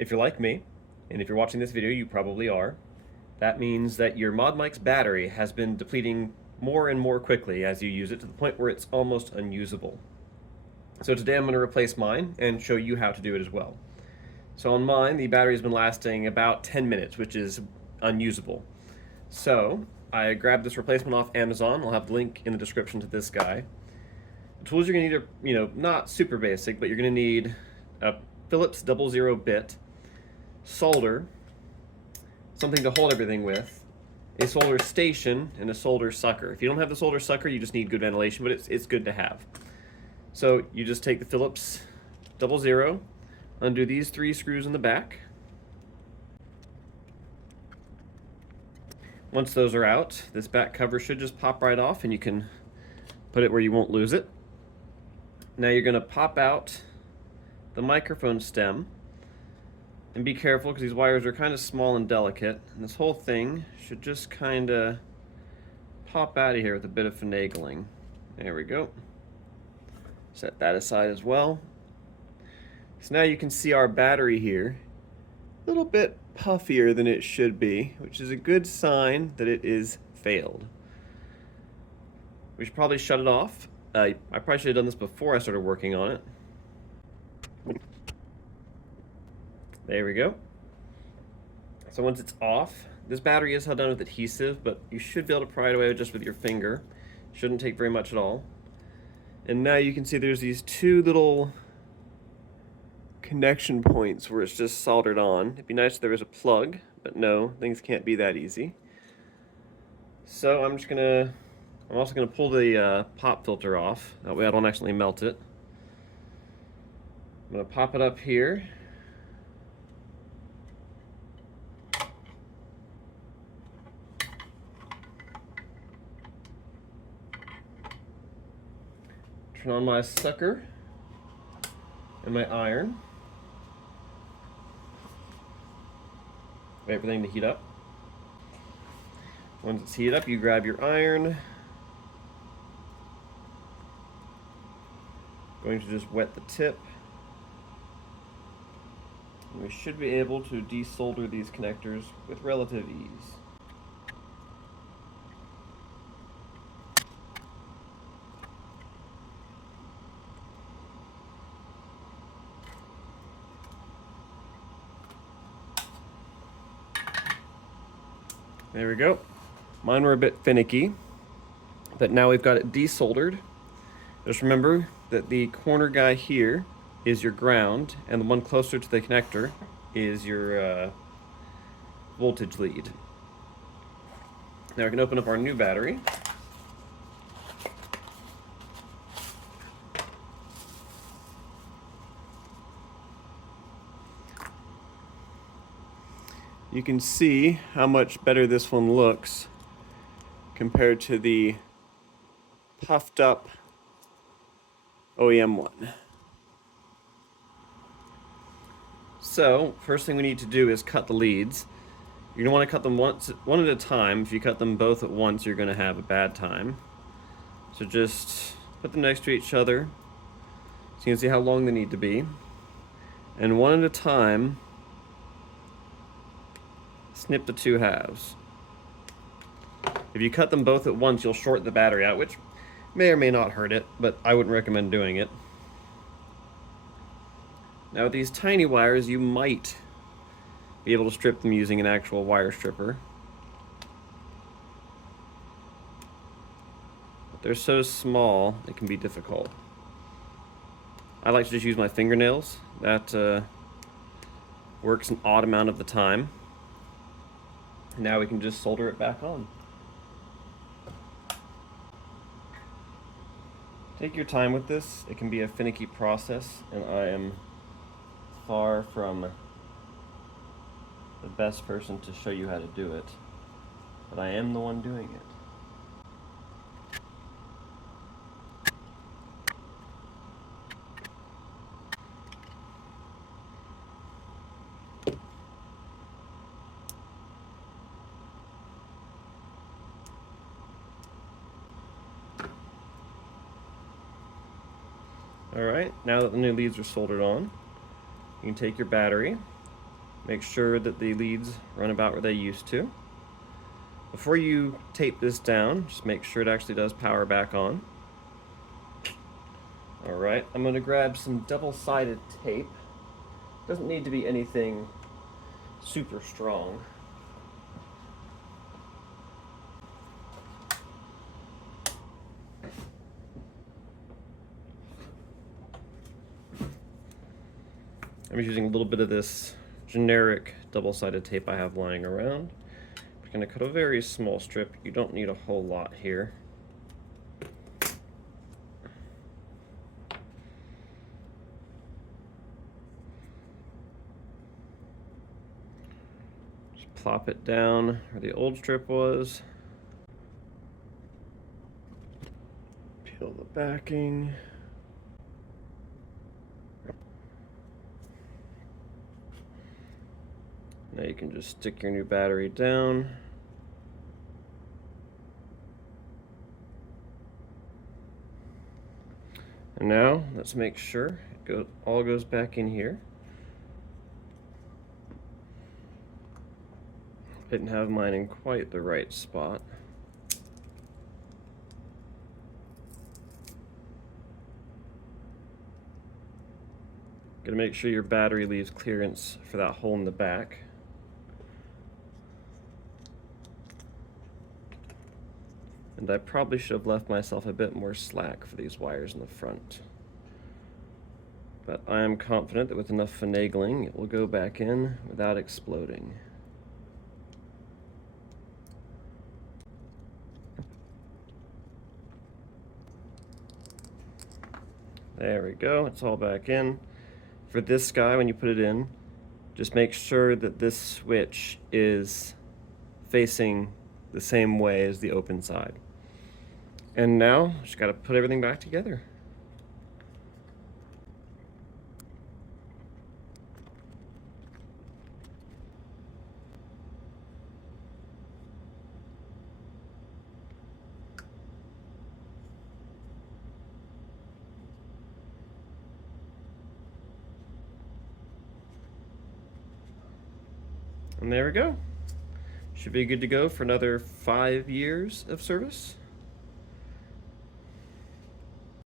If you're like me, and if you're watching this video, you probably are, that means that your ModMic's battery has been depleting more and more quickly as you use it to the point where it's almost unusable. So today I'm going to replace mine and show you how to do it as well. So on mine, the battery has been lasting about 10 minutes, which is unusable. So I grabbed this replacement off Amazon. I'll have the link in the description to this guy. The tools you're going to need are, not super basic, but you're going to need a Phillips 00 bit, solder, something to hold everything with, a solder station, and a solder sucker. If you don't have the solder sucker, you just need good ventilation, but it's good to have. So you just take the Phillips 00, undo these 3 screws in the back. Once those are out, this back cover should just pop right off and you can put it where you won't lose it. Now you're going to pop out the microphone stem. And be careful because these wires are kind of small and delicate. And this whole thing should just kind of pop out of here with a bit of finagling. There we go. Set that aside as well. So now you can see our battery here. A little bit puffier than it should be, which is a good sign that it is failed. We should probably shut it off. I probably should have done this before I started working on it. There we go. So once it's off, this battery is held down with adhesive, but you should be able to pry it away just with your finger. Shouldn't take very much at all. And now you can see there's these 2 little connection points where it's just soldered on. It'd be nice if there was a plug, but no, things can't be that easy. So I'm also gonna pull the pop filter off. That way I don't accidentally melt it. I'm gonna pop it up here. Turn on my sucker and my iron. Wait for everything to heat up. Once it's heated up, you grab your iron. Going to just wet the tip. And we should be able to desolder these connectors with relative ease. There we go. Mine were a bit finicky, but now we've got it desoldered. Just remember that the corner guy here is your ground, and the one closer to the connector is your voltage lead. Now we can open up our new battery. You can see how much better this one looks compared to the puffed up OEM one. So, first thing we need to do is cut the leads. You're going to want to cut them one at a time. If you cut them both at once, you're going to have a bad time. So just put them next to each other so you can see how long they need to be. And one at a time, snip the 2 halves. If you cut them both at once, you'll short the battery out, which may or may not hurt it, but I wouldn't recommend doing it. Now with these tiny wires, you might be able to strip them using an actual wire stripper. But they're so small, it can be difficult. I like to just use my fingernails. That works an odd amount of the time. Now we can just solder it back on. Take your time with this. It can be a finicky process, and I am far from the best person to show you how to do it, but I am the one doing it. Alright, now that the new leads are soldered on, you can take your battery, Make sure that the leads run about where they used to. Before you tape this down, just make sure it actually does power back on. Alright, I'm going to grab some double-sided tape. Doesn't need to be anything super strong. I'm just using a little bit of this generic double-sided tape I have lying around. We're going to cut a very small strip. You don't need a whole lot here. Just plop it down where the old strip was. Peel the backing. Now you can just stick your new battery down. And now let's make sure it all goes back in here. Didn't have mine in quite the right spot. Gotta make sure your battery leaves clearance for that hole in the back. And I probably should have left myself a bit more slack for these wires in the front. But I am confident that with enough finagling, it will go back in without exploding. There we go, it's all back in. For this guy, when you put it in, just make sure that this switch is facing the same way as the open side. And now, just gotta put everything back together. And there we go. Should be good to go for another 5 years of service.